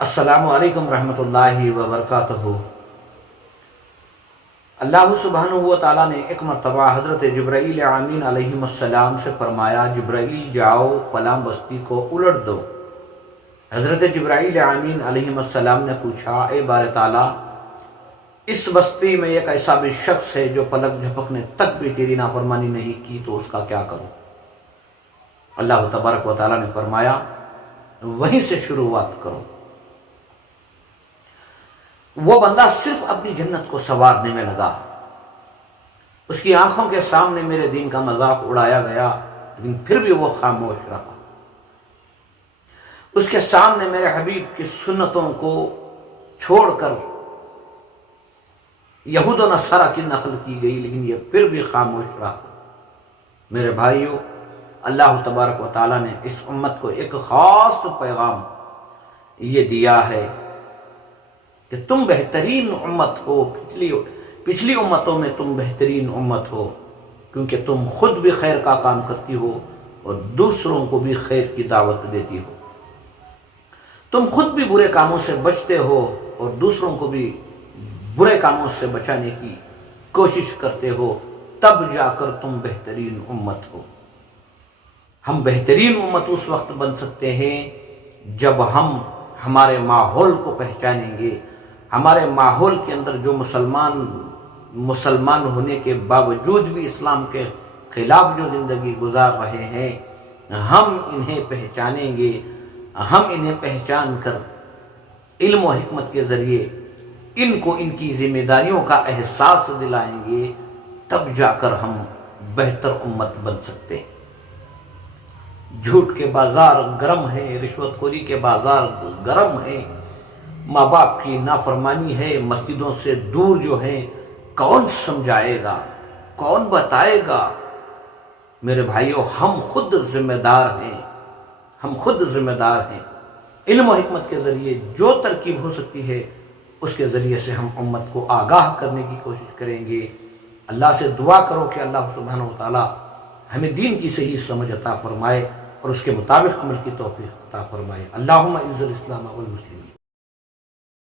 السلام علیکم رحمۃ اللہ وبرکاتہ۔ اللہ سبحانہ و تعالیٰ نے ایک مرتبہ حضرت جبرائیل امین علیہ السلام سے فرمایا، جبرائیل جاؤ فلاں بستی کو الٹ دو۔ حضرت جبرائیل امین علیہ السلام نے پوچھا، اے بار تعالیٰ، اس بستی میں ایک ایسا بھی شخص ہے جو پلک جھپکنے تک بھی تیری نافرمانی نہیں کی، تو اس کا کیا کروں؟ اللہ تبارک و تعالیٰ نے فرمایا، وہیں سے شروعات کرو۔ وہ بندہ صرف اپنی جنت کو سنوارنے میں لگا، اس کی آنکھوں کے سامنے میرے دین کا مذاق اڑایا گیا، لیکن پھر بھی وہ خاموش رہا۔ اس کے سامنے میرے حبیب کی سنتوں کو چھوڑ کر یہود و نصارہ کی نقل کی گئی، لیکن یہ پھر بھی خاموش رہا۔ میرے بھائیوں، اللہ تبارک و تعالیٰ نے اس امت کو ایک خاص پیغام یہ دیا ہے کہ تم بہترین امت ہو، پچھلی امتوں میں تم بہترین امت ہو، کیونکہ تم خود بھی خیر کا کام کرتی ہو اور دوسروں کو بھی خیر کی دعوت دیتی ہو۔ تم خود بھی برے کاموں سے بچتے ہو اور دوسروں کو بھی برے کاموں سے بچانے کی کوشش کرتے ہو، تب جا کر تم بہترین امت ہو۔ ہم بہترین امت اس وقت بن سکتے ہیں جب ہم ہمارے ماحول کو پہچانیں گے۔ ہمارے ماحول کے اندر جو مسلمان ہونے کے باوجود بھی اسلام کے خلاف جو زندگی گزار رہے ہیں، ہم انہیں پہچانیں گے۔ ہم انہیں پہچان کر علم و حکمت کے ذریعے ان کو ان کی ذمہ داریوں کا احساس دلائیں گے، تب جا کر ہم بہتر امت بن سکتے ہیں۔ جھوٹ کے بازار گرم ہے، رشوت خوری کے بازار گرم ہے، ماں باپ کی نافرمانی ہے، مسجدوں سے دور جو ہے، کون سمجھائے گا، کون بتائے گا؟ میرے بھائیوں، ہم خود ذمہ دار ہیں، ہم خود ذمہ دار ہیں۔ علم و حکمت کے ذریعے جو ترکیب ہو سکتی ہے، اس کے ذریعے سے ہم امت کو آگاہ کرنے کی کوشش کریں گے۔ اللہ سے دعا کرو کہ اللہ سبحانہ و تعالیٰ ہمیں دین کی صحیح سمجھ عطا فرمائے اور اس کے مطابق عمل کی توفیق عطا فرمائے۔ اللہم اعز الاسلام والمسلمین۔